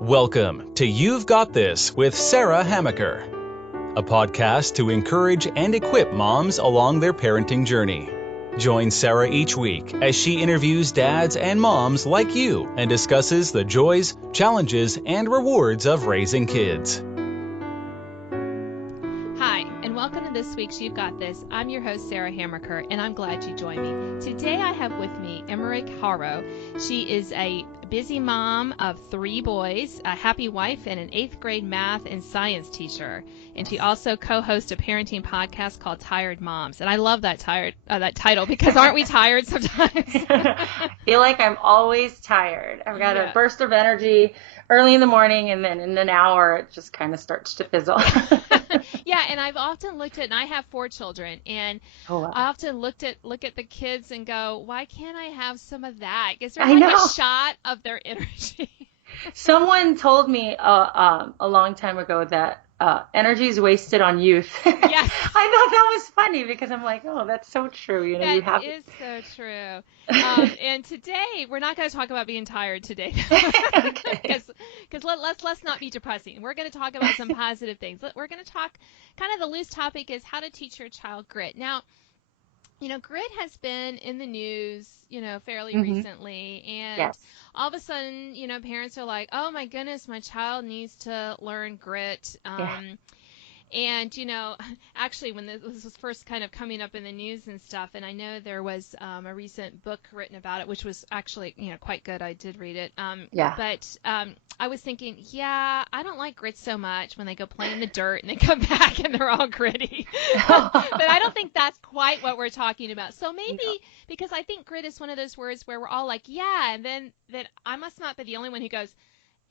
Welcome to You've Got This with Sarah Hamaker, a podcast to encourage and equip moms along their parenting journey. Join Sarah each week as she interviews dads and moms like you and discusses the joys, challenges, and rewards of raising kids. Hi, and welcome to this week's You've Got This. I'm your host, Sarah Hamaker, and I'm glad you joined me. Today I have with me Emirick Haro. She is a busy mom of 3 boys, a happy wife, and an 8th grade math and science teacher. And she also co-hosts a parenting podcast called Tired Moms. And I love that title because aren't we tired sometimes? I feel like I'm always tired. I've got a burst of energy early in the morning, and then in an hour it just kind of starts to fizzle. Yeah, and I've often looked at, and I have 4 children, and I often look at the kids and go, why can't I have some of that? Is there like a shot of their energy? Someone told me a long time ago that energy is wasted on youth. Yes. I thought that was funny because I'm like, oh, that's so true. You know, that is so true. And today, we're not going to talk about being tired today. Because let's not be depressing. We're going to talk about some positive things. We're going to talk, kind of the loose topic is how to teach your child grit. Now, you know, grit has been in the news, fairly recently. And all of a sudden, parents are like, oh, my goodness, my child needs to learn grit. And, actually, when this was first kind of coming up in the news and stuff, and I know there was a recent book written about it, which was actually, quite good. I did read it. But I was thinking, I don't like grit so much when they go play in the dirt and they come back and they're all gritty. But I don't think that's quite what we're talking about. So maybe, because I think grit is one of those words where we're all like, and then that I must not be the only one who goes,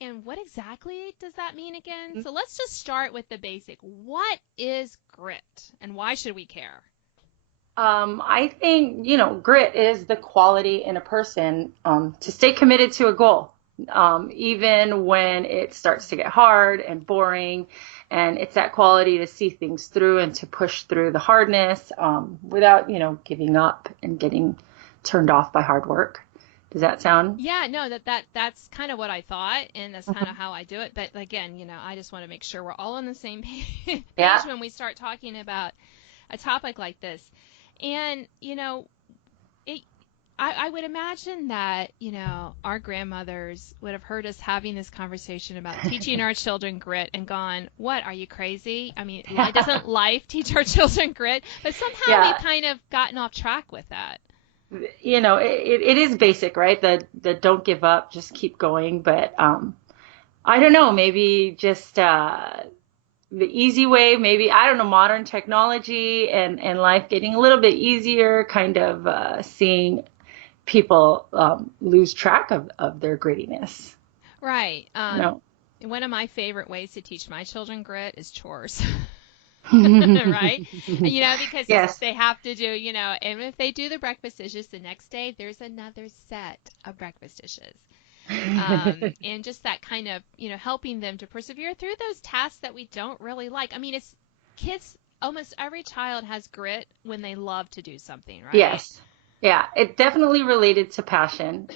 and what exactly does that mean again? So let's just start with the basic. What is grit, and why should we care? I think, grit is the quality in a person to stay committed to a goal, even when it starts to get hard and boring. And it's that quality to see things through and to push through the hardness without, giving up and getting turned off by hard work. Does that sound? Yeah, no, that's kind of what I thought, and that's kind of how I do it. But again, I just want to make sure we're all on the same page when we start talking about a topic like this. And, I would imagine that, our grandmothers would have heard us having this conversation about teaching our children grit and gone, what, are you crazy? I mean, doesn't life teach our children grit? But somehow we've kind of gotten off track with that. It is basic, right? The don't give up, just keep going. But I don't know, maybe just the easy way, maybe, I don't know, modern technology and life getting a little bit easier, kind of seeing people lose track of their grittiness. Right. One of my favorite ways to teach my children grit is chores. Right? Because they have to do, and if they do the breakfast dishes the next day, there's another set of breakfast dishes. And just that kind of, helping them to persevere through those tasks that we don't really like. I mean, it's kids, almost every child has grit when they love to do something, right? Yes. Yeah, it definitely related to passion.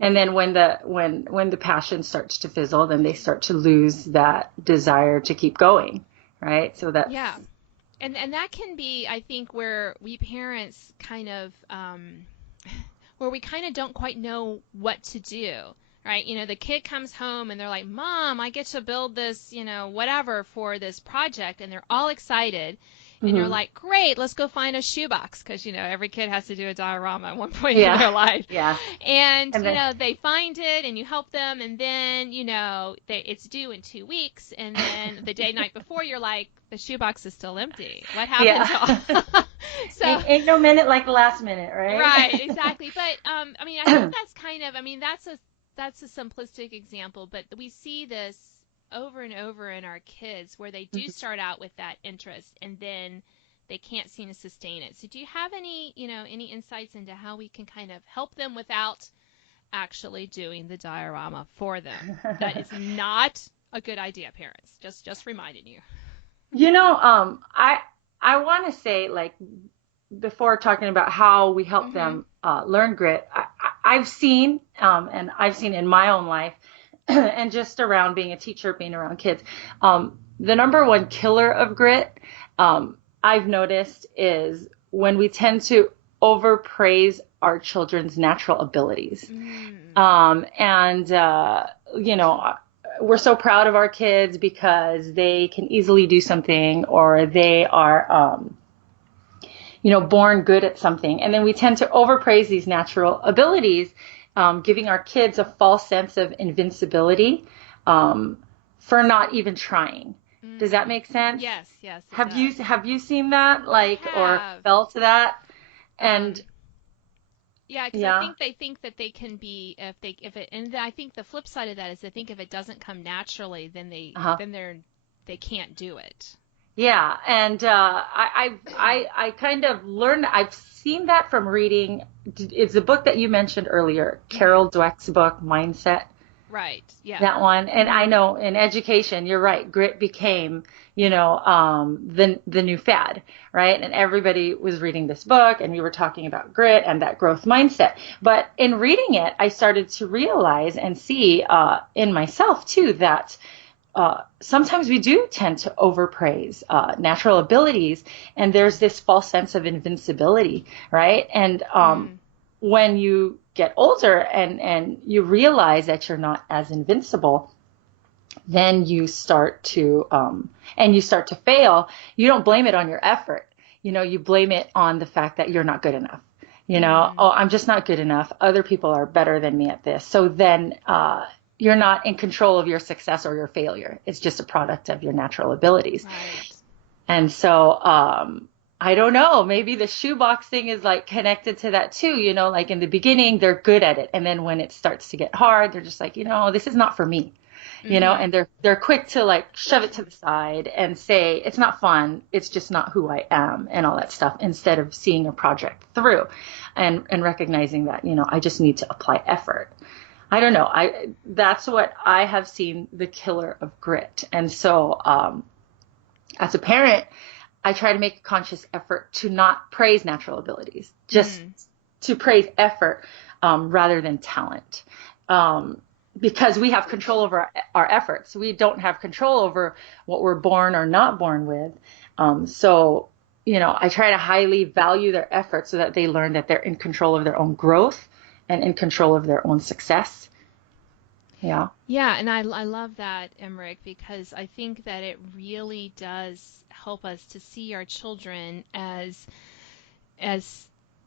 And then when the passion starts to fizzle, then they start to lose that desire to keep going. Right. So that's. Yeah. And that can be, I think, where we parents kind of, where we kind of don't quite know what to do. Right. The kid comes home and they're like, Mom, I get to build this, whatever for this project. And they're all excited. And you're like, great, let's go find a shoebox. Because, every kid has to do a diorama at one point in their life. Yeah. And then, they find it and you help them. And then, it's due in 2 weeks. And then the night before, you're like, the shoebox is still empty. What happened to all? So ain't no minute like the last minute, right? Right, exactly. But, I think that's kind of, that's a simplistic example. But we see this over and over in our kids where they do start out with that interest and then they can't seem to sustain it. So do you have any insights into how we can kind of help them without actually doing the diorama for them? That is not a good idea, parents. Just reminding you. I want to say, like, before talking about how we help them learn grit, I've seen in my own life and just around being a teacher, being around kids. The number one killer of grit, I've noticed, is when we tend to overpraise our children's natural abilities. You know, we're so proud of our kids because they can easily do something, or they are, you know, born good at something. And then we tend to overpraise these natural abilities, giving our kids a false sense of invincibility, for not even trying. Does that make sense? Yes, it Have you seen that, like, or felt that? And yeah, because I think they think that they can be, and I think the flip side of that is they think if it doesn't come naturally, then they can't do it. Yeah, and I kind of learned. I've seen that from reading. It's a book that you mentioned earlier, Carol Dweck's book, Mindset. Right. Yeah. That one. And I know in education, you're right. Grit became, you know, the new fad, right? And everybody was reading this book, and we were talking about grit and that growth mindset. But in reading it, I started to realize and see in myself too that sometimes we do tend to overpraise natural abilities, and there's this false sense of invincibility, right? And when you get older and you realize that you're not as invincible, then you start to fail. You don't blame it on your effort. You know, you blame it on the fact that you're not good enough. You know, oh, I'm just not good enough. Other people are better than me at this. So then you're not in control of your success or your failure. It's just a product of your natural abilities. Right. And so I don't know, maybe the shoebox thing is like connected to that too. You know, like in the beginning, they're good at it. And then when it starts to get hard, they're just like, you know, this is not for me, you know, and they're quick to like shove it to the side and say, it's not fun. It's just not who I am and all that stuff, instead of seeing a project through and recognizing that, you know, I just need to apply effort. I don't know. That's what I have seen, the killer of grit. And so as a parent, I try to make a conscious effort to not praise natural abilities, just to praise effort rather than talent, because we have control over our efforts. We don't have control over what we're born or not born with. So, you know, I try to highly value their efforts so that they learn that they're in control of their own growth and in control of their own success. Yeah. Yeah, and I love that, Emirick, because I think that it really does help us to see our children as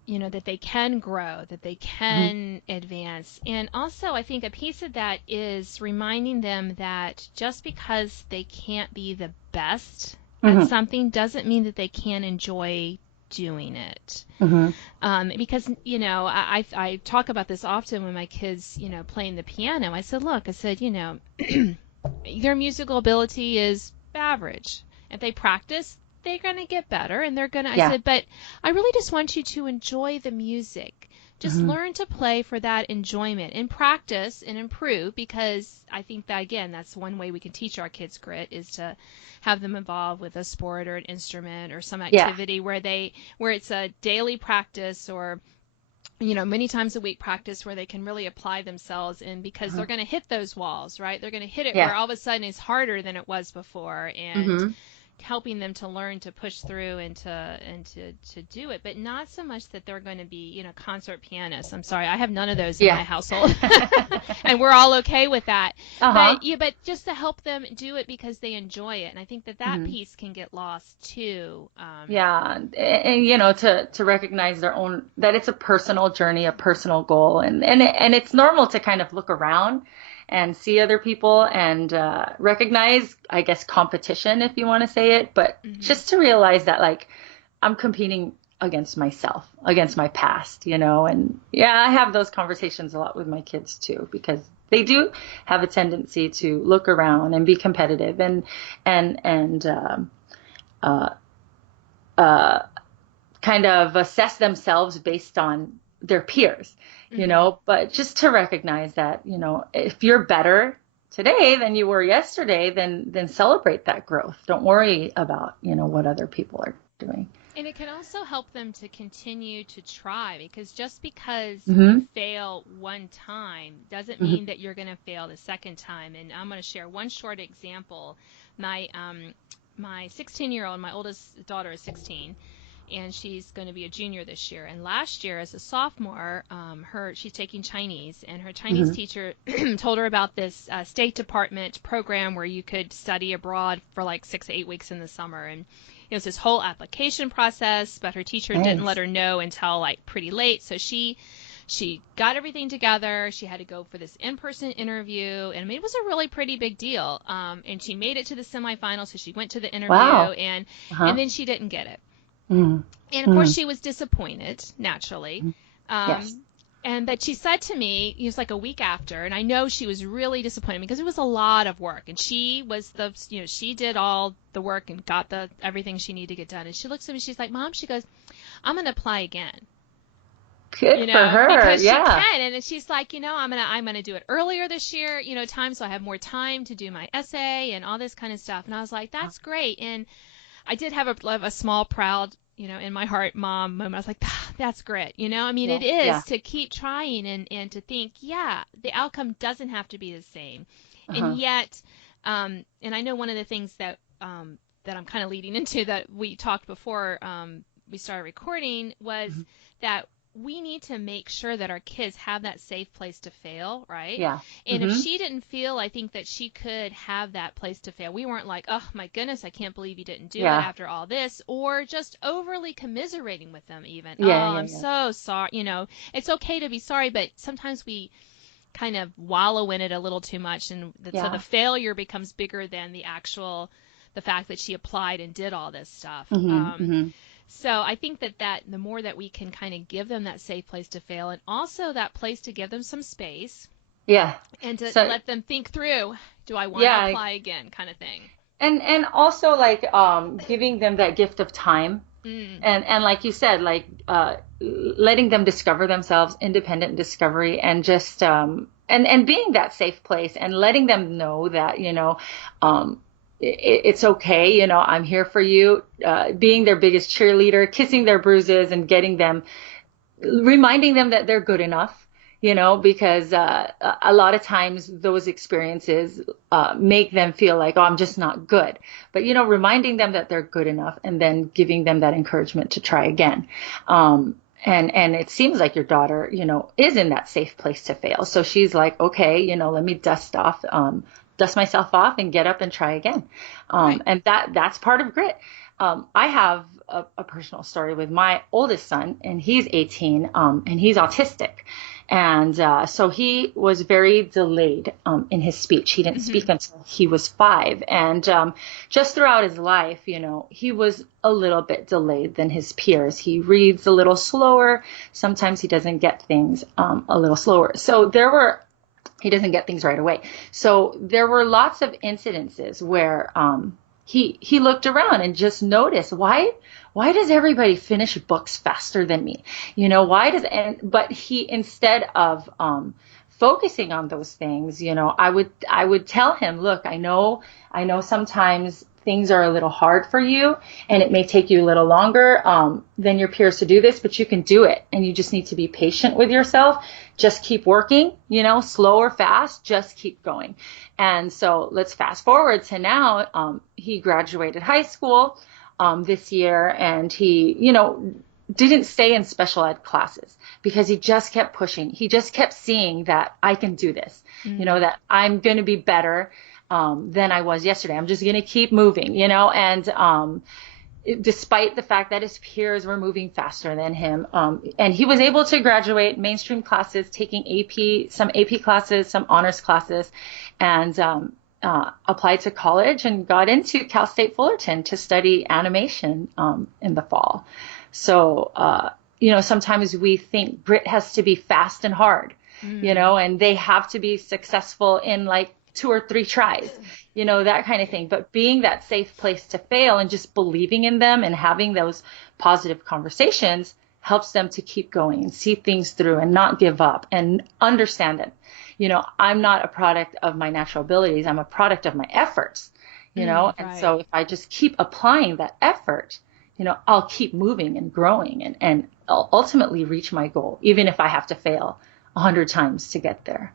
you know, that they can grow, that they can advance. And also I think a piece of that is reminding them that just because they can't be the best at something doesn't mean that they can't enjoy doing it. Because, you know, I talk about this often when my kids, you know, playing the piano. I said, look, you know, their musical ability is average. If they practice, they're going to get better, and they're going to, I said, but I really just want you to enjoy the music. Just learn to play for that enjoyment and practice and improve, because I think that, again, that's one way we can teach our kids grit, is to have them involved with a sport or an instrument or some activity where it's a daily practice, or, you know, many times a week practice where they can really apply themselves, and because they're going to hit those walls, right? They're going to hit it where all of a sudden it's harder than it was before, and helping them to learn to push through and to do it, but not so much that they're going to be, you know, concert pianists. I'm sorry, I have none of those in my household, and we're all okay with that. But just to help them do it because they enjoy it, and I think that piece can get lost too. And you know, to recognize their own, that it's a personal journey, a personal goal, and it's normal to kind of look around and see other people and recognize, I guess, competition, if you want to say it, but just to realize that, like, I'm competing against myself, against my past, you know. And I have those conversations a lot with my kids too, because they do have a tendency to look around and be competitive and kind of assess themselves based on their peers, you know. But just to recognize that, you know, if you're better today than you were yesterday, then celebrate that growth. Don't worry about, you know, what other people are doing. And it can also help them to continue to try, because just because Mm-hmm. you fail one time doesn't Mm-hmm. mean that you're going to fail the second time. And I'm going to share one short example. My 16-year-old, my oldest daughter is 16, and she's going to be a junior this year. And last year, as a sophomore, she's taking Chinese, and her Chinese Mm-hmm. teacher told her about this State Department program where you could study abroad for like 6 to 8 weeks in the summer. And it was this whole application process, but her teacher didn't let Nice. her know until like pretty late. So she got everything together. She had to go for this in-person interview, and I mean, it was a really pretty big deal. And she made it to the semifinals, so she went to the interview, Wow. and Uh-huh. then she didn't get it. Mm-hmm. And of course, she was disappointed, naturally. Mm-hmm. Yes. But she said to me, it was like a week after, and I know she was really disappointed because it was a lot of work, and she did all the work and got everything she needed to get done. And she looks at me, she's like, Mom, she goes, I'm going to apply again. Good for her. Because she Yeah. can, and she's like, I'm gonna do it earlier this year, so I have more time to do my essay and all this kind of stuff. And I was like, that's great. And I did have a small, proud, in my heart, mom moment. I was like, that's grit. I mean, Yeah. it is Yeah. to keep trying and to think, yeah, the outcome doesn't have to be the same. And Uh-huh. yet, and I know one of the things that I'm kind of leading into that we talked before we started recording was Mm-hmm. that we need to make sure that our kids have that safe place to fail, right? Yeah. And if Mm-hmm. she didn't feel, I think that she could have that place to fail. We weren't like, oh my goodness, I can't believe you didn't do it Yeah. after all this, or just overly commiserating with them even. Oh, Yeah. Yeah. I'm Yeah. so sorry. It's okay to be sorry, but sometimes we kind of wallow in it a little too much, and so the Yeah. failure becomes bigger than the fact that she applied and did all this stuff. Mm-hmm. Mm-hmm. So I think that the more that we can kind of give them that safe place to fail, and also that place to give them some space Yeah. and to So let them think through, do I want to yeah, apply again, kind of thing. and also like giving them that gift of time, Mm, and like you said, like letting them discover themselves, independent discovery, and just and being that safe place, and letting them know that um it's okay, I'm here for you, being their biggest cheerleader, kissing their bruises, and reminding them that they're good enough, because a lot of times those experiences make them feel like, oh, I'm just not good. But, reminding them that they're good enough, and then giving them that encouragement to try again. And it seems like your daughter, is in that safe place to fail. So she's like, okay, let me dust myself off and get up and try again. right. And that's part of grit. I have a personal story with my oldest son, and he's 18, and he's autistic. And so he was very delayed in his speech. He didn't speak until he was 5. And just throughout his life, he was a little bit delayed than his peers. He reads a little slower. Sometimes he doesn't get things a little slower. So he doesn't get things right away. So there were lots of incidences where he looked around and just noticed, why does everybody finish books faster than me? But he, instead of focusing on those things, I would tell him, look, I know sometimes things are a little hard for you, and it may take you a little longer than your peers to do this, but you can do it. And you just need to be patient with yourself. Just keep working, slow or fast, just keep going. And so let's fast forward to now. He graduated high school this year, and he, didn't stay in special ed classes because he just kept pushing. He just kept seeing that I can do this, that I'm going to be better than I was yesterday. I'm just going to keep moving, and despite the fact that his peers were moving faster than him. And he was able to graduate mainstream classes, taking some AP classes, some honors classes, and applied to college and got into Cal State Fullerton to study animation in the fall. So, sometimes we think grit has to be fast and hard, and they have to be successful in like 2 or 3 tries, that kind of thing. But being that safe place to fail and just believing in them and having those positive conversations helps them to keep going and see things through and not give up and understand that, I'm not a product of my natural abilities. I'm a product of my efforts, and Right. so if I just keep applying that effort, I'll keep moving and growing and I'll ultimately reach my goal, even if I have to fail 100 times to get there.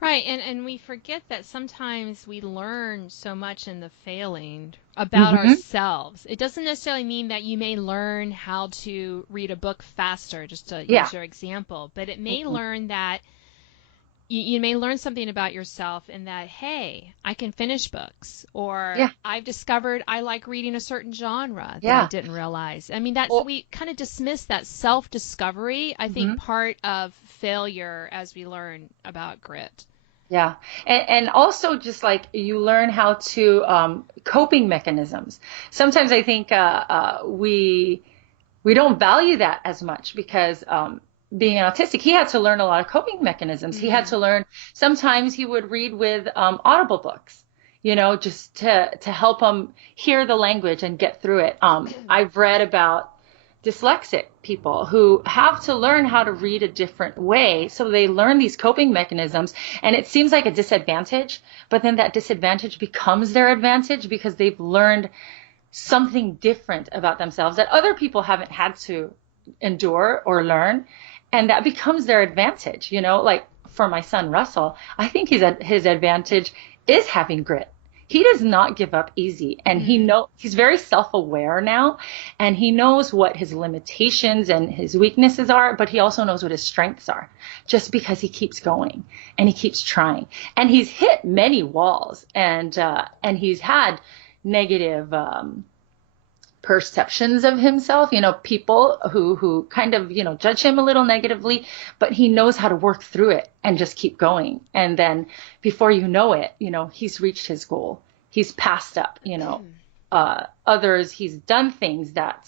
Right, and we forget that sometimes we learn so much in the failing about ourselves. It doesn't necessarily mean that you may learn how to read a book faster, just to Yeah. use your example, but it may learn that you may learn something about yourself in that, hey, I can finish books, or Yeah. I've discovered I like reading a certain genre that I Yeah. didn't realize. I mean, we kind of dismiss that self-discovery, I think, part of failure as we learn about grit. Yeah. And also just like you learn how to, coping mechanisms. Sometimes I think, we don't value that as much because, being autistic, he had to learn a lot of coping mechanisms. He had to learn, sometimes he would read with, Audible books, just to help him hear the language and get through it. I've read about dyslexic people who have to learn how to read a different way. So they learn these coping mechanisms, and it seems like a disadvantage, but then that disadvantage becomes their advantage because they've learned something different about themselves that other people haven't had to endure or learn. And that becomes their advantage, like for my son, Russell, I think his advantage is having grit. He does not give up easy, and he's very self-aware now, and he knows what his limitations and his weaknesses are, but he also knows what his strengths are, just because he keeps going and he keeps trying. And he's hit many walls, and he's had negative perceptions of himself, people who kind of, judge him a little negatively, but he knows how to work through it and just keep going. And then before you know it, he's reached his goal. He's passed up, others. He's done things that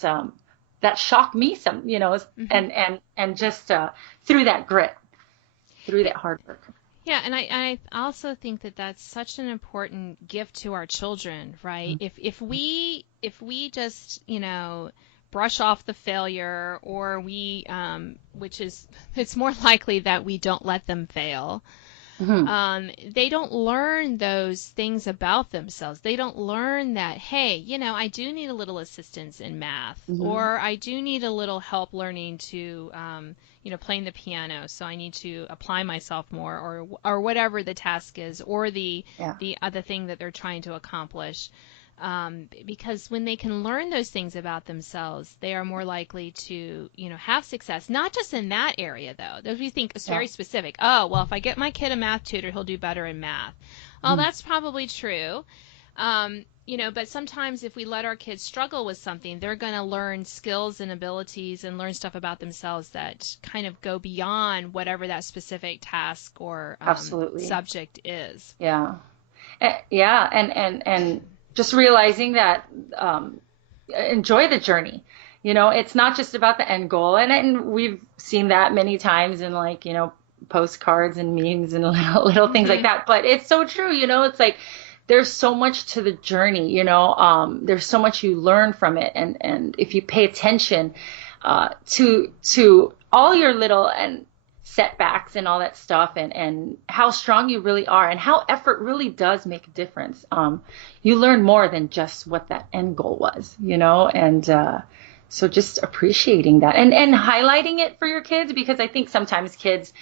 shock me some, and just through that grit, through that hard work. Yeah, and I also think that that's such an important gift to our children, right? If we just, brush off the failure, or it's more likely that we don't let them fail. They don't learn those things about themselves. They don't learn that, hey, I do need a little assistance in math, or I do need a little help learning to, playing the piano. So I need to apply myself more, or whatever the task is, or the other thing that they're trying to accomplish. Because when they can learn those things about themselves, they are more likely to, have success. Not just in that area, though. Those we think is very specific. Oh, well, if I get my kid a math tutor, he'll do better in math. Oh, that's probably true. But sometimes if we let our kids struggle with something, they're going to learn skills and abilities and learn stuff about themselves that kind of go beyond whatever that specific task or subject is. Yeah. And just realizing that, enjoy the journey. It's not just about the end goal. And we've seen that many times in postcards and memes and little things like that. But it's so true. It's like, there's so much to the journey, there's so much you learn from it. And if you pay attention, to all your little and setbacks and all that stuff, and how strong you really are, and how effort really does make a difference. You learn more than just what that end goal was, and so just appreciating that and highlighting it for your kids, because I think sometimes kids,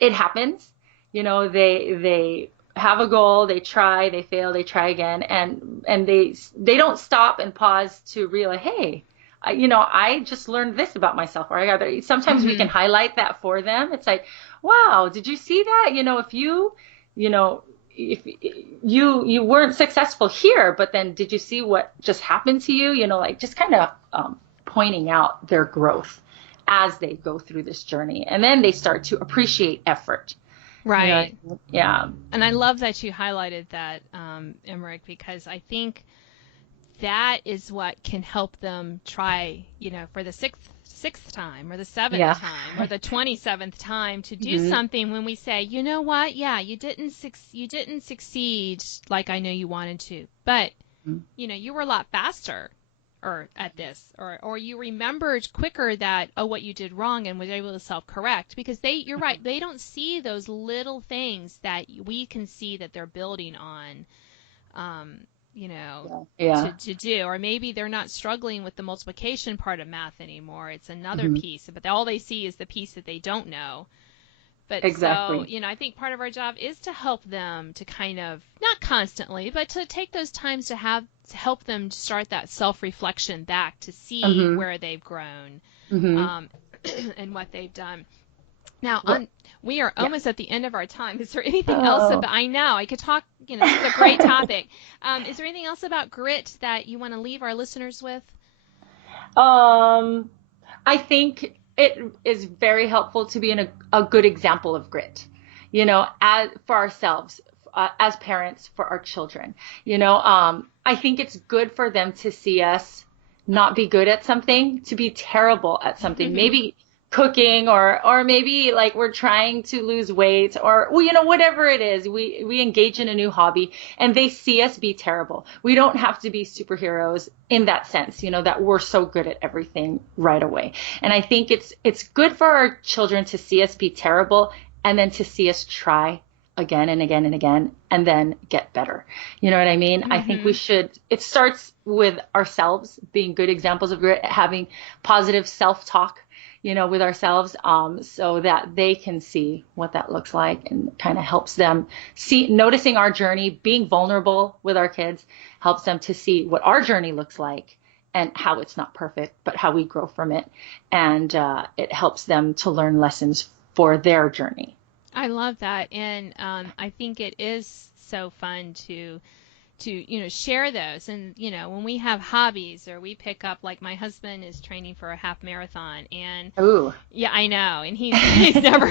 it happens, they have a goal, they try, they fail, they try again, and they don't stop and pause to realize, hey, I just learned this about myself, or sometimes we can highlight that for them. It's like, wow, did you see that? If you weren't successful here, but then did you see what just happened to you? Just kind of pointing out their growth as they go through this journey, and then they start to appreciate effort. Right. Yeah. And I love that you highlighted that, Emirick, because I think that is what can help them try, for the sixth time, or the seventh time, or the 27th time to do something, when we say, you know what, you didn't succeed like I know you wanted to, but you were a lot faster or at this, or you remembered quicker that, what you did wrong, and was able to self-correct, because you're right, they don't see those little things that we can see that they're building on, to do, or maybe they're not struggling with the multiplication part of math anymore. It's another piece, but all they see is the piece that they don't know. But exactly. so, I think part of our job is to help them to kind of, not constantly, but to take those times to help them start that self-reflection back to see where they've grown and what they've done. Now, we are almost at the end of our time. Is there anything else about, I know, I could talk, this is a great topic. Is there anything else about grit that you want to leave our listeners with? I think it is very helpful to be a good example of grit, for ourselves, as parents, for our children. I think it's good for them to see us not be good at something, to be terrible at something, maybe cooking, or maybe like we're trying to lose weight, or whatever it is, we engage in a new hobby and they see us be terrible. We don't have to be superheroes in that sense, that we're so good at everything right away. And I think it's good for our children to see us be terrible and then to see us try again and again and again and then get better. You know what I mean? I think it starts with ourselves being good examples of grit, having positive self-talk, with ourselves, so that they can see what that looks like, and kind of helps them see, noticing our journey, being vulnerable with our kids, helps them to see what our journey looks like and how it's not perfect, but how we grow from it. And it helps them to learn lessons for their journey. I love that. And I think it is so fun to share those. And when we have hobbies, or we pick up, like my husband is training for a half marathon, and yeah, I know, and he's never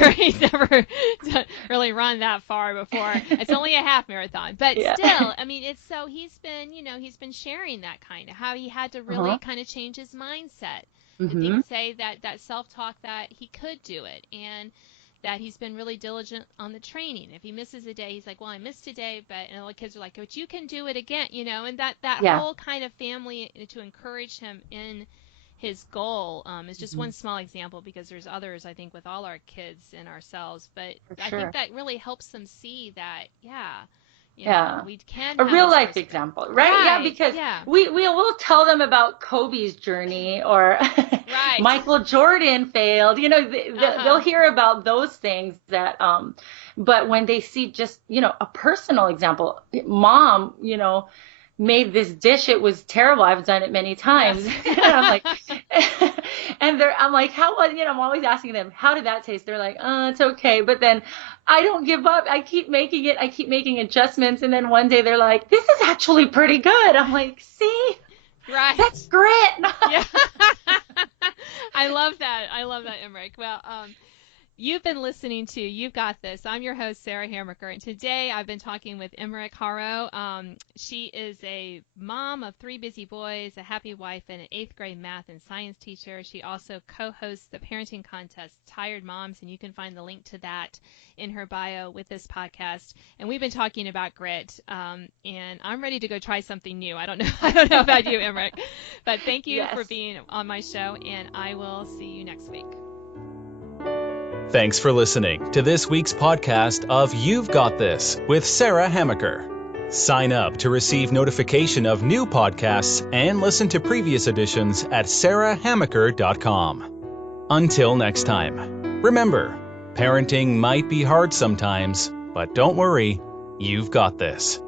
really run that far before. It's only a half marathon, but still, I mean, it's so he's been sharing that kind of how he had to really kind of change his mindset and say that self-talk, that he could do it, and that he's been really diligent on the training. If he misses a day, he's like, well, I missed today, and all the kids are like, but you can do it again, and that whole kind of family to encourage him in his goal is just one small example, because there's others, I think, with all our kids and ourselves, but I think that really helps them see that, we can a real life example, right? Yeah, because we will tell them about Kobe's journey, or Michael Jordan failed. They'll hear about those things that. But when they see just a personal example, mom, made this dish, it was terrible. I've done it many times. Yes. I'm like, I'm like, how was, I'm always asking them, how did that taste? They're like, it's okay. But then I don't give up. I keep making it. I keep making adjustments. And then one day they're like, this is actually pretty good. I'm like, see, that's grit. Yeah. I love that. Emirick. Well, you've been listening to You've Got This. I'm your host, Sarah Hammaker, and today I've been talking with Emirick Haro. She is a mom of 3 busy boys, a happy wife, and an 8th grade math and science teacher. She also co-hosts the parenting contest, Tired Moms, and you can find the link to that in her bio with this podcast. And we've been talking about grit, and I'm ready to go try something new. I don't know about you, Emirick, but thank you for being on my show, and I will see you next week. Thanks for listening to this week's podcast of You've Got This with Sarah Hammaker. Sign up to receive notification of new podcasts and listen to previous editions at sarahhammaker.com. Until next time, remember, parenting might be hard sometimes, but don't worry, you've got this.